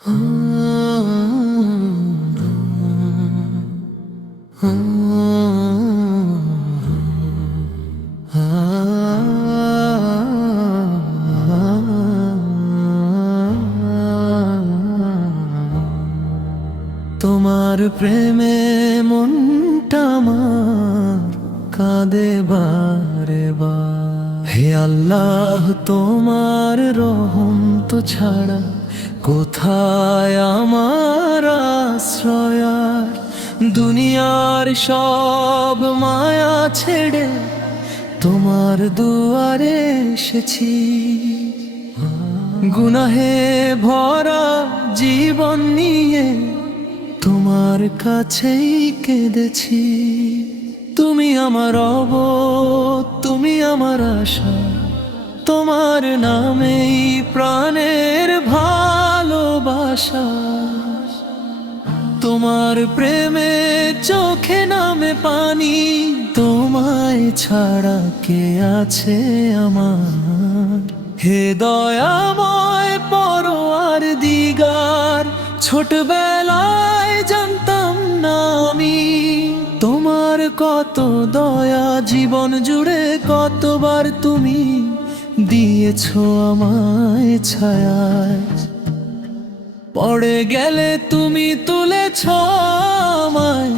তোমার প্রেমে মনটা আমার কাঁদে বারে বার। হে আল্লাহ, তোমার রহম তো ছাড়া কোথায় আমার আশ্রয়? দুনিয়ার সব মায়া ছেড়ে তোমার দুয়ারে এসেছি। গুনাহে ভরা জীবন নিয়ে তোমার কাছেই কেঁদেছি। তুমি আমার রব, তুমি আমার আশা, তোমার নামেই প্রাণের ভালোবাসা। তোমার প্রেমে চোখে নামে পানি, তোমায় ছাড়া কে আছে আমার? হে দয়াময় পরওয়ার দিগার, ছোটবেলায় জানতাম না আমি তোমার কত দয়া। জীবন জুড়ে কতবার তুমি দিয়েছো আমায় ছায়ায়, পড়ে গেলে তুমি তুলেছ আমায়,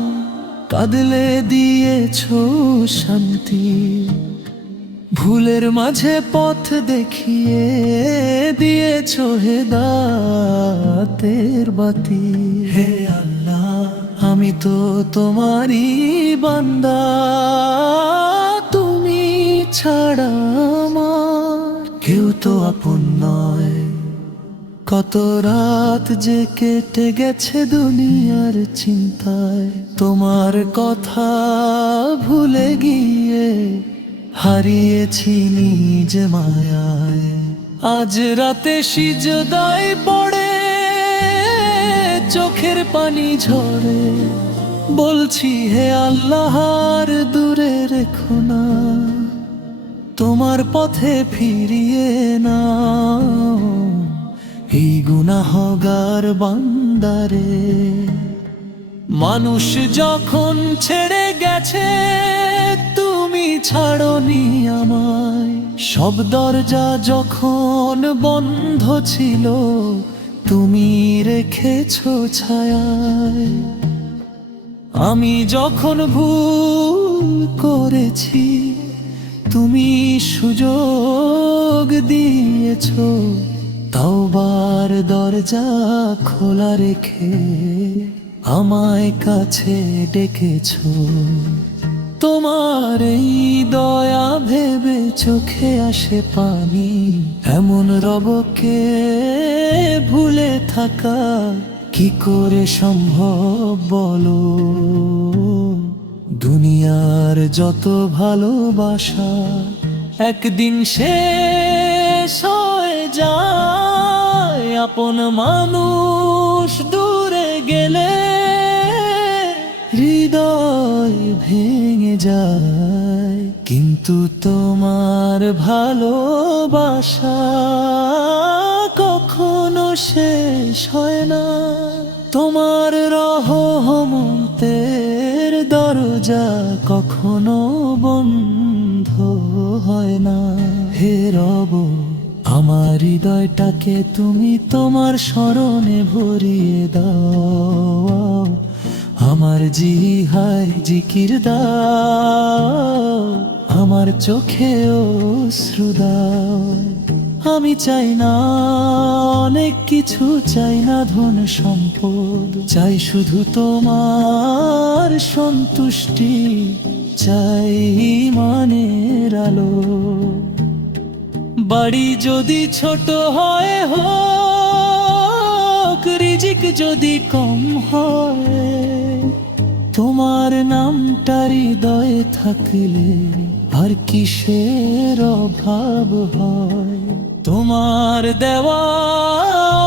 কাঁদলে দিয়েছো শান্তি। ভুলের মাঝে পথ দেখিয়ে দিয়েছো হেদায়েতের বাতি। হে আল্লাহ, আমি তো তোমারই বান্দা, তুমি ছাড়া আমার কেউ তো আপন নয়। কত রাত যে কেটে গেছে দুনিয়ার চিন্তায়, তোমার কথা ভুলে গিয়ে হারিয়েছি নিজ মায়ায়। আজ রাতে সিজদায় পড়ে চোখের পানি ঝরে, বলছি হে আল্লাহ আর দূরে রেখো না, তোমার পথে ফিরিয়ে নাও এই গুনাহগার বান্দারে। মানুষ যখন ছেড়ে গেছে তুমি ছাড়নি আমায়, সব দরজা যখন বন্ধ ছিল তুমি রেখেছো ছায়ায়। আমি যখন ভুল করেছি তুমি সুযোগ দিয়েছো, তওবার দরজা খোলা রেখে আমায় কাছে ডেকেছো। তোমার এই দয়া ভেবে চোখে আসে পানি, এমন রবকে ভুলে থাকা কি করে সম্ভব বলো? দুনিয়ার যত ভালোবাসা একদিন শেষ হয়ে যায়, আপন মানুষ দূরে গেলে হৃদয় ভেঙে যায়। কিন্তু তোমার ভালোবাসা কখনো শেষ হয় না, তোমার রহমতের দরজা কখনো বন্ধ হয় না। হে রব, আমার হৃদয়টাকে তুমি তোমার স্মরণে ভরিয়ে দাও, আমার জিহায় জিকির দাও, আমার চোখে অশ্রু দাও। আমি চাই না অনেক কিছু, চাই না ধন সম্পদ, চাই শুধু তোমার সন্তুষ্টি, চাই ঈমানের আলো। বাড়ি যদি ছোট হয় হোক, রিজিক যদি কম হয়, তোমার নামটা হৃদয়ে থাকলে আর কিসের অভাব হয়? তোমার দেওয়া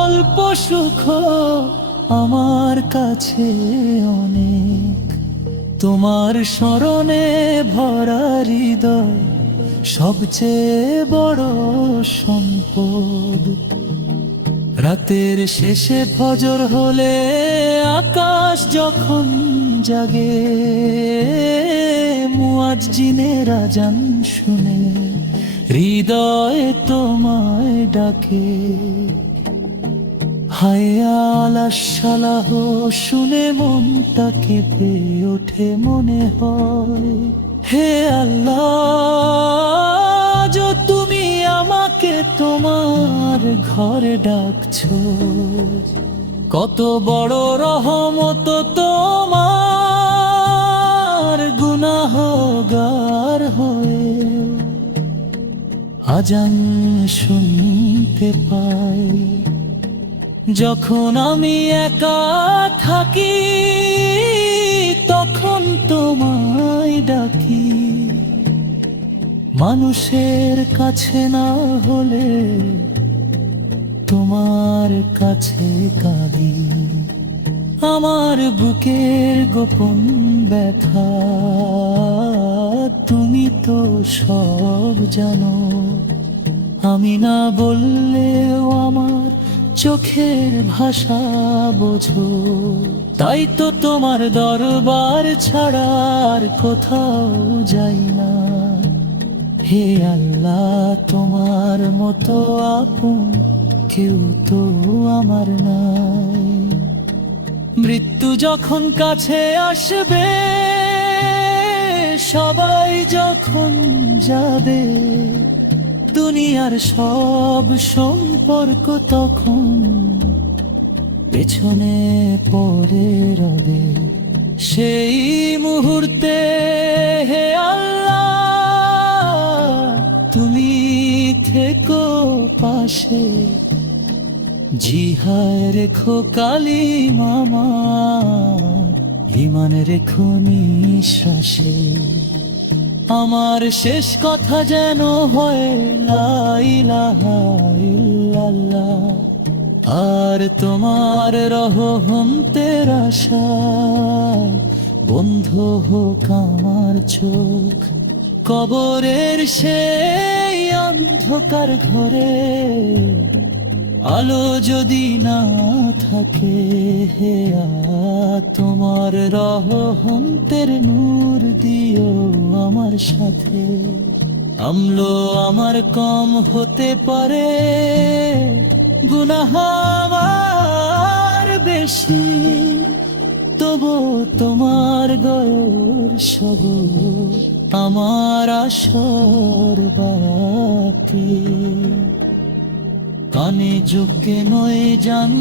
অল্প সুখ আমার কাছে অনেক, তোমার স্মরণে ভরা হৃদয় সবচেয়ে বড় সম্পদ। রাতের শেষে ফজর হলে আকাশ যখন জাগে, মুয়াজ্জিনের আজান শুনে হৃদয়ে তোমায় ডাকে। হায়য়া আলাস সালাহ শুনে মনটা কেঁপে ওঠে, মনে হয় হে আল্লাহ, যে তুমি আমাকে তোমার ঘরে ডাকছো। কত বড় রহমত তোমার, গুনাহগার হয়ে আজান শুনতে পাই। যখন আমি একা থাকি তখন তোমায় ডাকি, মানুষের কাছে না হলে তোমার কাছে কাঁদি। আমার বুকের গোপন ব্যথা তুমি তো সব জানো, আমি না বললেও আমার চোখের ভাষা বোঝো। তাই তো তোমার দরবার ছাড়ার কোথাও যাই না। হে আল্লাহ, তোমার মতো আপন কেউ তো আমার নাই। মৃত্যু যখন কাছে আসবে, সবাই যখন যাবে, দুনিয়ার সব সম্পর্ক তখন পেছনে পড়ে রবে। সেই মুহূর্তে হে আল্লাহ, তুমি থেকো পাশে। জিহায় রেখো কালিমা আমার, ঈমান রেখো নিঃশ্বাসে। আমার শেষ কথা যেন হয় লা ইলাহা ইল্লাল্লাহ, আর তোমার রহমতের আশায় বন্ধ হোক আমার চোখ। কবরের সেই অন্ধকার ঘরে আলো যদি না থাকে, হে তোমার রহমতের নূর দিও আমার সাথে। আমলো আমার কম হতে পারে, গুনাহ আমার বেশি, তবু তোমার গয়র সবর আমার আসর বাতি। কানে যোগ্য নয় জান